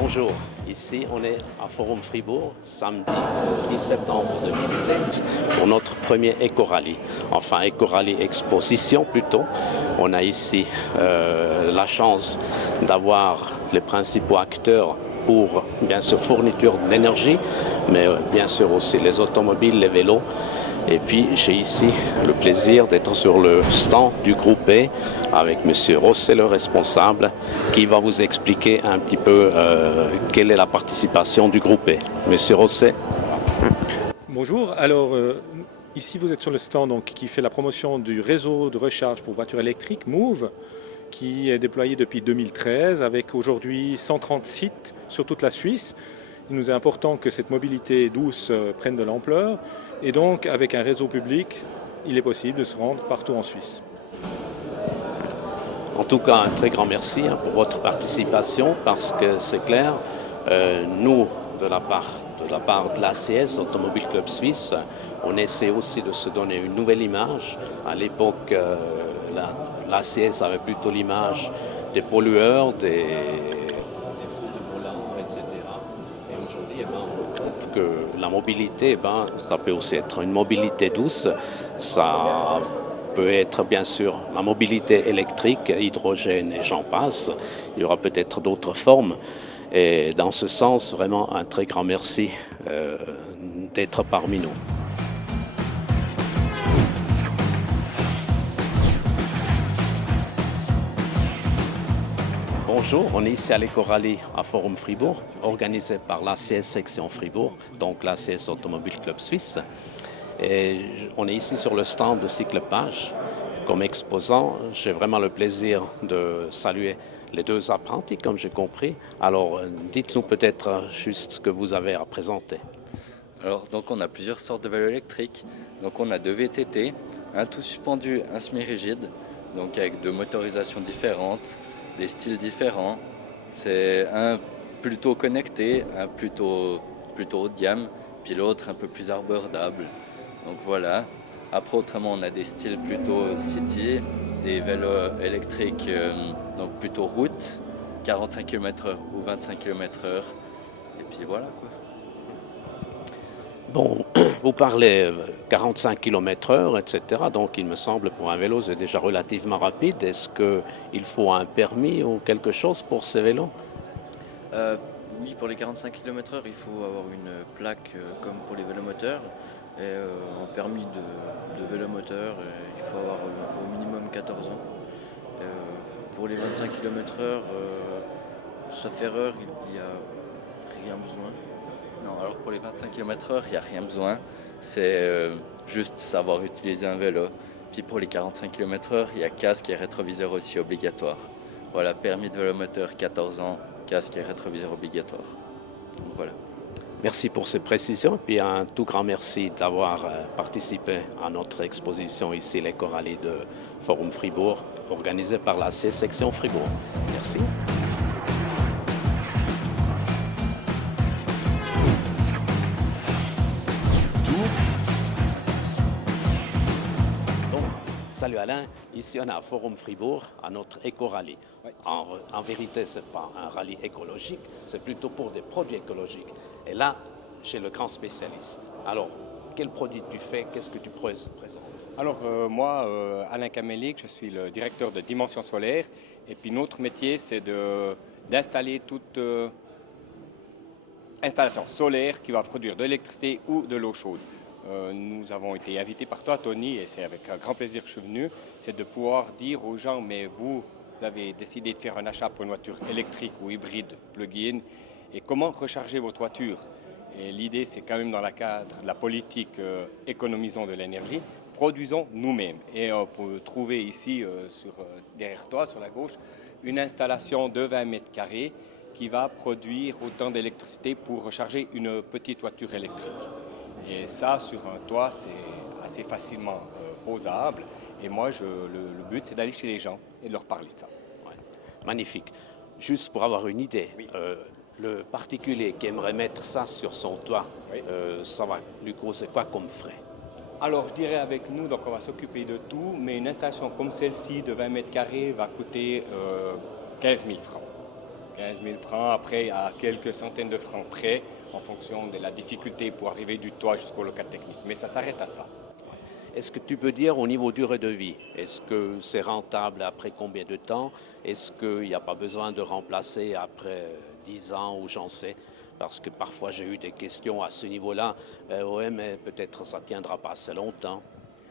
Bonjour, ici on est à Forum Fribourg, samedi 10 septembre 2016, pour notre premier Eco-Rallye, enfin Eco-Rallye Exposition plutôt. On a ici la chance d'avoir les principaux acteurs pour bien sûr fourniture d'énergie, mais bien sûr aussi les automobiles, les vélos. Et puis j'ai ici le plaisir d'être sur le stand du groupe B avec M. Rosset, le responsable, qui va vous expliquer un petit peu quelle est la participation du groupe B. M. Rosset. Bonjour, alors ici vous êtes sur le stand donc, qui fait la promotion du réseau de recharge pour voitures électriques Move, qui est déployé depuis 2013 avec aujourd'hui 130 sites sur toute la Suisse. Il nous est important que cette mobilité douce prenne de l'ampleur et donc avec un réseau public, il est possible de se rendre partout en Suisse. En tout cas, un très grand merci pour votre participation parce que c'est clair, nous, de la part de l'ACS, Automobile Club Suisse, on essaie aussi de se donner une nouvelle image. À l'époque, l'ACS avait plutôt l'image des pollueurs, des fous de volant, etc. Et aujourd'hui, on trouve que la mobilité, ça peut aussi être une mobilité douce. Ça peut être bien sûr la mobilité électrique, hydrogène et j'en passe. Il y aura peut-être d'autres formes. Et dans ce sens, vraiment un très grand merci d'être parmi nous. Bonjour, on est ici à l'Eco-Rallye à Forum Fribourg, organisé par l'ACS Section Fribourg, donc l'ACS Automobile Club Suisse. Et on est ici sur le stand de cyclepage. Comme exposant, j'ai vraiment le plaisir de saluer les deux apprentis, comme j'ai compris. Alors, dites-nous peut-être juste ce que vous avez à présenter. Alors, donc on a plusieurs sortes de vélos électriques. Donc on a deux VTT, un tout suspendu, un semi-rigide, donc avec deux motorisations différentes, des styles différents. C'est un plutôt connecté, un plutôt haut de gamme, puis l'autre un peu plus abordable. Donc voilà. Après autrement on a des styles plutôt city, des vélos électriques donc plutôt route, 45 km/h ou 25 km/h. Et puis voilà quoi. Bon, vous parlez 45 km/h, etc. Donc il me semble pour un vélo c'est déjà relativement rapide. Est-ce qu'il faut un permis ou quelque chose pour ces vélos? Oui, pour les 45 km/h, il faut avoir une plaque comme pour les vélomoteurs. Et en permis de vélomoteur, il faut avoir au minimum 14 ans. Pour les 25 km/h, sauf erreur, il n'y a rien besoin. Non, alors pour les 25 km/h, il n'y a rien besoin. C'est juste savoir utiliser un vélo. Puis pour les 45 km/h, il y a casque et rétroviseur aussi obligatoire. Voilà, permis de vélomoteur, 14 ans, casque et rétroviseur obligatoire. Donc voilà. Merci pour ces précisions et puis un tout grand merci d'avoir participé à notre exposition ici, l'Eco-Rallye de Forum Fribourg, organisée par la C Section Fribourg. Merci. Salut Alain, ici on est à Forum Fribourg, à notre éco-rallye. Oui. En vérité, ce n'est pas un rallye écologique, c'est plutôt pour des produits écologiques. Et là, j'ai le grand spécialiste. Alors, quel produit tu fais? Qu'est-ce que tu présentes? Alors moi, Alain Kamelik, je suis le directeur de Dimension Solaire. Et puis notre métier, c'est d'installer toute installation solaire qui va produire de l'électricité ou de l'eau chaude. Nous avons été invités par toi, Tony, et c'est avec un grand plaisir que je suis venu, c'est de pouvoir dire aux gens, mais vous avez décidé de faire un achat pour une voiture électrique ou hybride plug-in, et comment recharger votre voiture? Et l'idée, c'est quand même dans le cadre de la politique économisons de l'énergie, produisons nous-mêmes. Et on peut trouver ici, derrière toi, sur la gauche, une installation de 20 mètres carrés qui va produire autant d'électricité pour recharger une petite voiture électrique. Et ça, sur un toit, c'est assez facilement posable. Et moi, le but, c'est d'aller chez les gens et de leur parler de ça. Ouais. Magnifique. Juste pour avoir une idée, oui. Le particulier qui aimerait mettre ça sur son toit, oui. Ça va lui causer quoi comme frais? Alors, je dirais avec nous, donc on va s'occuper de tout, mais une installation comme celle-ci de 20 mètres carrés va coûter 15 000 francs. 15 000 francs, après à quelques centaines de francs près, en fonction de la difficulté pour arriver du toit jusqu'au local technique. Mais ça s'arrête à ça. Est-ce que tu peux dire au niveau durée de vie, est-ce que c'est rentable après combien de temps? Est-ce qu'il n'y a pas besoin de remplacer après 10 ans ou j'en sais? Parce que parfois j'ai eu des questions à ce niveau-là. Ouais, mais peut-être ça ne tiendra pas assez longtemps.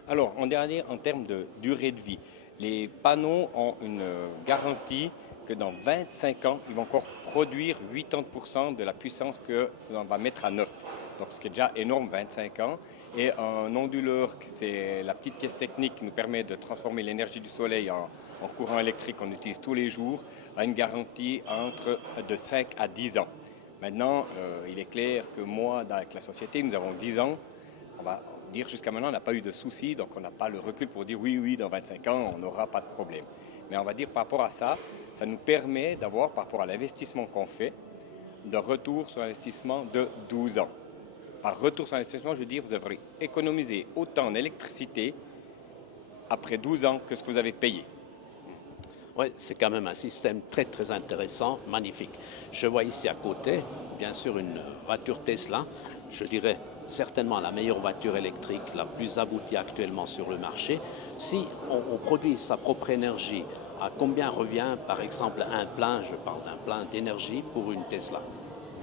Alors, en dernier, en termes de durée de vie, les panneaux ont une garantie que dans 25 ans, ils vont encore produire 80% de la puissance qu'on va mettre à neuf. Donc, ce qui est déjà énorme, 25 ans. Et un onduleur, c'est la petite pièce technique qui nous permet de transformer l'énergie du soleil en courant électrique qu'on utilise tous les jours, a une garantie de 5 à 10 ans. Maintenant, il est clair que moi, avec la société, nous avons 10 ans. On va dire jusqu'à maintenant, on n'a pas eu de soucis, donc on n'a pas le recul pour dire oui, dans 25 ans, on n'aura pas de problème. Mais on va dire par rapport à ça, ça nous permet d'avoir, par rapport à l'investissement qu'on fait, de retour sur investissement de 12 ans. Par retour sur investissement, je veux dire, vous avez économisé autant en électricité après 12 ans que ce que vous avez payé. Oui, c'est quand même un système très très intéressant, magnifique. Je vois ici à côté, bien sûr, une voiture Tesla, je dirais certainement la meilleure voiture électrique, la plus aboutie actuellement sur le marché. Si on produit sa propre énergie, à combien revient par exemple un plein, je parle d'un plein d'énergie pour une Tesla?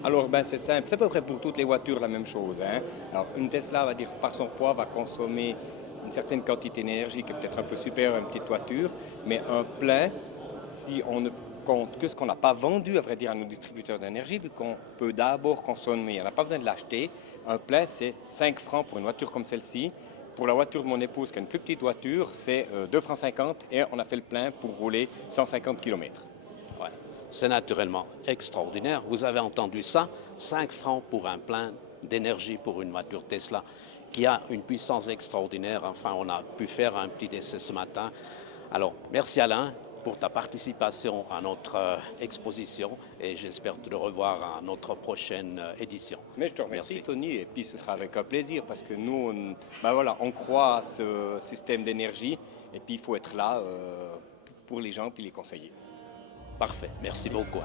Alors, c'est simple, c'est à peu près pour toutes les voitures la même chose. Alors, une Tesla, va dire, par son poids, va consommer une certaine quantité d'énergie qui est peut-être un peu supérieure à une petite voiture, mais un plein, si on ne compte que ce qu'on n'a pas vendu, à vrai dire, à nos distributeurs d'énergie, vu qu'on peut d'abord consommer, on n'a pas besoin de l'acheter, un plein, c'est 5 francs pour une voiture comme celle-ci. Pour la voiture de mon épouse, qui est une plus petite voiture, c'est 2,50 francs et on a fait le plein pour rouler 150 km. Ouais. C'est naturellement extraordinaire. Vous avez entendu ça? 5 francs pour un plein d'énergie pour une voiture Tesla qui a une puissance extraordinaire. Enfin, on a pu faire un petit essai ce matin. Alors, merci Alain pour ta participation à notre exposition et j'espère te le revoir à notre prochaine édition. Mais je te remercie Tony et puis ce sera avec un plaisir parce que nous, on croit à ce système d'énergie et puis il faut être là pour les gens puis les conseiller. Parfait, merci beaucoup.